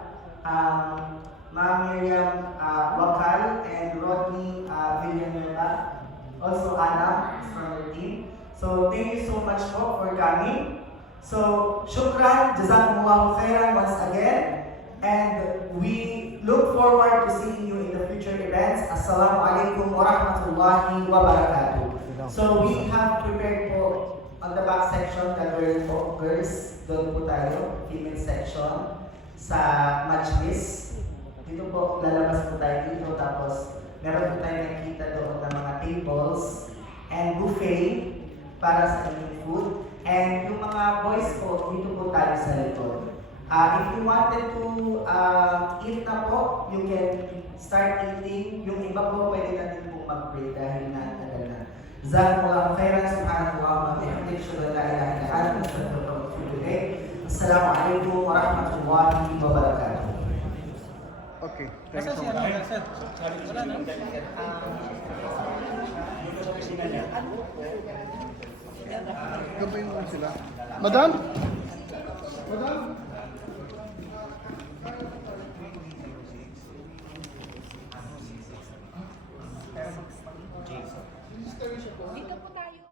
Ma'am Miriam Wakal, and Rodney Villanueva, also Anna is from the team. So thank you so much po for coming. So, shukran, jazakumullahu khairan once again, and we look forward to seeing you in the future events. Assalamu alaikum wa rahmatullahi wa barakatuh. So, we have prepared po on the back section, girls, doon po tayo, female section, sa majlis. Dito po, lalabas po tayo dito, tapos meron po tayo nakita doon ng mga tables and buffet para sa inyong food. And yung mga boys po, dito po tayo sa likod. If you wanted to eat na po, you can start eating. Yung iba po, pwede natin po mag-pray dahil na-tagal na. Jazakumullahu khairan, subhanallahi wa bihamdihi, asyhadu an la ilaha illa anta, astaghfiruka wa atubu ilayk. Assalamu alaikum wa rahmatullahi wa barakatuh. Okay, thank you so much. Gabayin mo sila. Madam? Madam? Dito po tayo.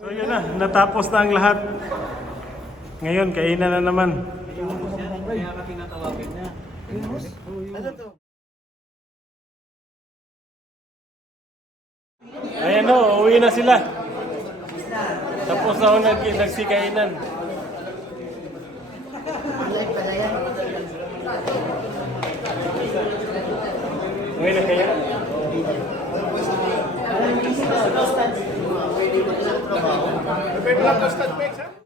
So yun na, natapos na ang lahat. Ngayon, kainan na naman. Kaya ka tinatawagan niya. Ayan o, uwi na sila. Tapos na ako nagsikainan. Uwi na kayo? Pwede lang to stand, Mex, ha?